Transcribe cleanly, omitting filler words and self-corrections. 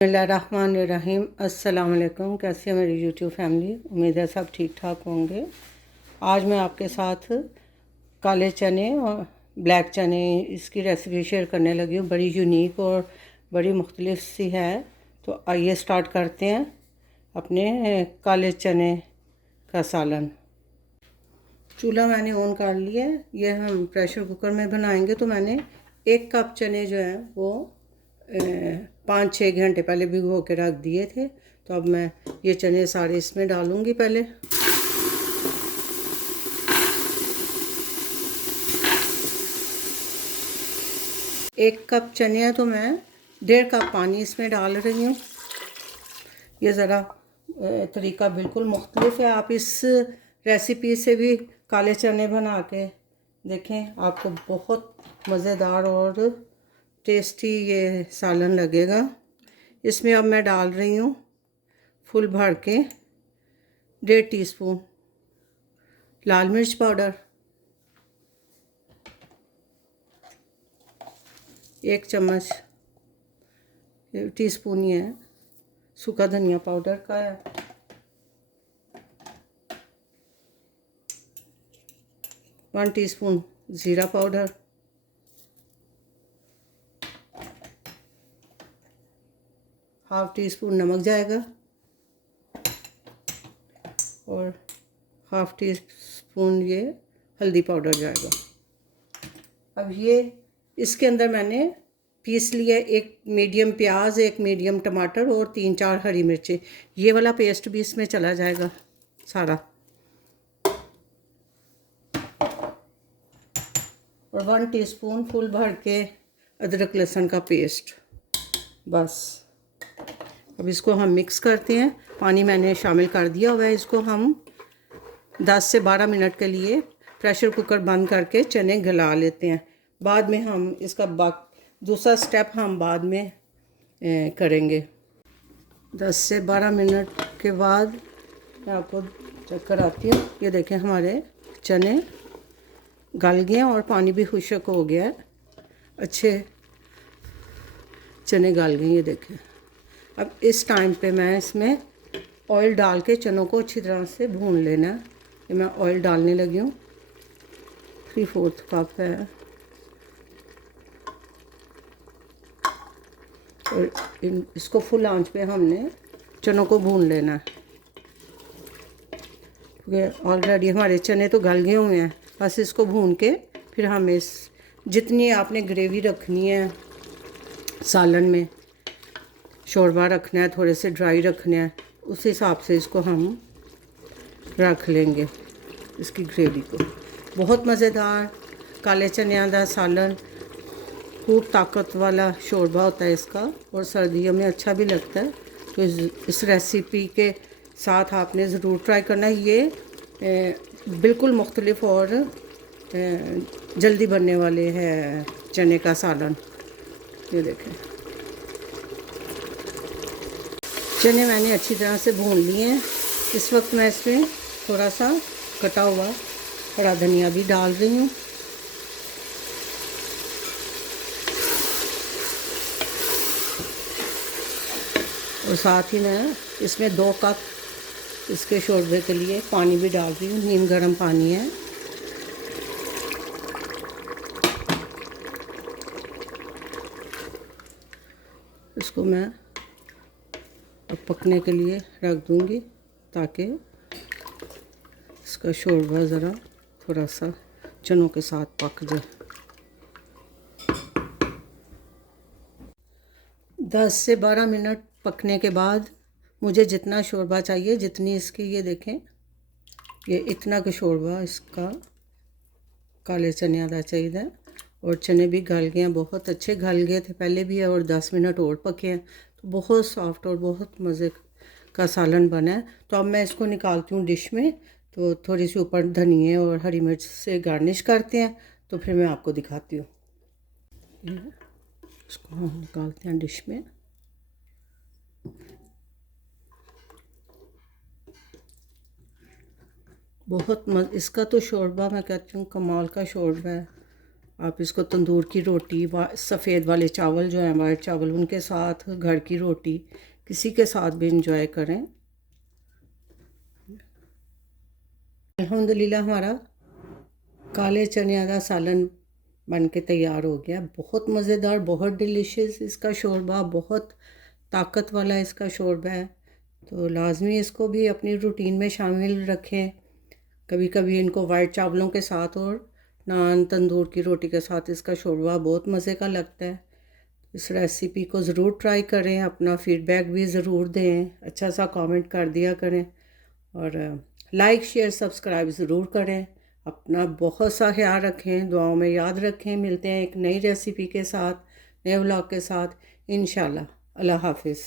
बिस्मिल्लाहिर्रहमानिर्रहीम। अस्सलाम वालेकुम। कैसी है मेरी यूट्यूब फैमिली? उम्मीद है सब ठीक ठाक होंगे। आज मैं आपके साथ काले चने और ब्लैक चने इसकी रेसिपी शेयर करने लगी हूँ। बड़ी यूनिक और बड़ी मुख्तलिफ सी है। तो आइए स्टार्ट करते हैं अपने काले चने का सालन। चूल्हा मैंने ऑन कर लिया है। ये हम प्रेशर कुकर में बनाएंगे। तो मैंने 1 कप चने जो हैं वो 5-6 घंटे पहले भिगो के रख दिए थे। तो अब मैं ये चने सारे इसमें डालूंगी। पहले 1 कप चने हैं तो मैं 1.5 कप पानी इसमें डाल रही हूँ। ये ज़रा तरीका बिल्कुल मुख्तलिफ है। आप इस रेसिपी से भी काले चने बना के देखें, आपको बहुत मज़ेदार और टेस्टी ये सालन लगेगा। इसमें अब मैं डाल रही हूँ फुल भर के 1.5 टीस्पून लाल मिर्च पाउडर, 1 चम्मच टीस्पून ही है सूखा धनिया पाउडर का है, 1 टीस्पून ज़ीरा पाउडर, ½ टीस्पून नमक जाएगा और ½ टीस्पून ये हल्दी पाउडर जाएगा। अब ये इसके अंदर मैंने पीस लिया 1 मीडियम प्याज, 1 मीडियम टमाटर और 3-4 हरी मिर्चें। ये वाला पेस्ट भी इसमें चला जाएगा सारा। और 1 टीस्पून फुल भर के अदरक लहसुन का पेस्ट। बस अब इसको हम मिक्स करते हैं। पानी मैंने शामिल कर दिया हुआ है। इसको हम 10 से 12 मिनट के लिए प्रेशर कुकर बंद करके चने गला लेते हैं। बाद में हम इसका दूसरा स्टेप हम बाद में करेंगे। 10 से 12 मिनट के बाद मैं आपको चेक कराती हूँ। ये देखें हमारे चने गल गए हैं और पानी भी खुश्क हो गया है। अच्छे चने गल गए, ये देखें। अब इस टाइम पे मैं इसमें ऑयल डाल के चनों को अच्छी तरह से भून लेना है। ये मैं ऑयल डालने लगी हूँ, 3/4 कप है। और इसको फुल आंच पे हमने चनों को भून लेना है, क्योंकि ऑलरेडी हमारे चने तो गल गए हुए हैं। बस इसको भून के फिर हम इस जितनी आपने ग्रेवी रखनी है सालन में, शोरबा रखना है, थोड़े से ड्राई रखना है, उस हिसाब से इसको हम रख लेंगे इसकी ग्रेवी को। बहुत मज़ेदार काले चनिया का सालन, खूब ताकत वाला शोरबा होता है इसका और सर्दियों में अच्छा भी लगता है। तो इस रेसिपी के साथ आपने ज़रूर ट्राई करना है। ये बिल्कुल मुख्तलिफ और जल्दी बनने वाले हैं चने का सालन। ये देखें चने मैंने अच्छी तरह से भून लिए हैं। इस वक्त मैं इसमें थोड़ा सा कटा हुआ हरा धनिया भी डाल रही हूँ। और साथ ही मैं इसमें 2 कप इसके शोरबे के लिए पानी भी डाल रही हूँ। नीम गर्म पानी है। इसको मैं अब पकने के लिए रख दूँगी ताकि इसका शोरबा ज़रा थोड़ा सा चनों के साथ पक जाए। 10 से 12 मिनट पकने के बाद मुझे जितना शोरबा चाहिए, जितनी इसकी, ये देखें, ये इतना का शोरबा इसका काले चने का चाहिए। और चने भी गल गए हैं, बहुत अच्छे गल गए थे पहले भी है और 10 मिनट और पके हैं। तो बहुत सॉफ्ट और बहुत मज़े का सालन बना है। तो अब मैं इसको निकालती हूँ डिश में। तो थोड़ी सी ऊपर धनिए और हरी मिर्च से गार्निश करते हैं। तो फिर मैं आपको दिखाती हूँ। इसको हम निकालते हैं डिश में। बहुत इसका तो शोरबा मैं कहती हूँ कमाल का शोरबा है। आप इसको तंदूर की रोटी सफ़ेद वाले चावल जो हैं वाइट चावल उनके साथ, घर की रोटी किसी के साथ भी इंजॉय करें। अल्हम्दुलिल्लाह हमारा काले चने का सालन बन के तैयार हो गया। बहुत मज़ेदार, बहुत डिलीशियस इसका शोरबा, बहुत ताकत वाला इसका शोरबा है। तो लाजमी इसको भी अपनी रूटीन में शामिल रखें। कभी कभी इनको वाइट चावलों के साथ और नान तंदूर की रोटी के साथ इसका शोरबा बहुत मज़े का लगता है। इस रेसिपी को ज़रूर ट्राई करें, अपना फ़ीडबैक भी ज़रूर दें, अच्छा सा कमेंट कर दिया करें और लाइक शेयर सब्सक्राइब ज़रूर करें। अपना बहुत सा ख्याल रखें, दुआओं में याद रखें। मिलते हैं एक नई रेसिपी के साथ, नए व्लॉग के साथ इंशाल्लाह। अल्लाह हाफिज़।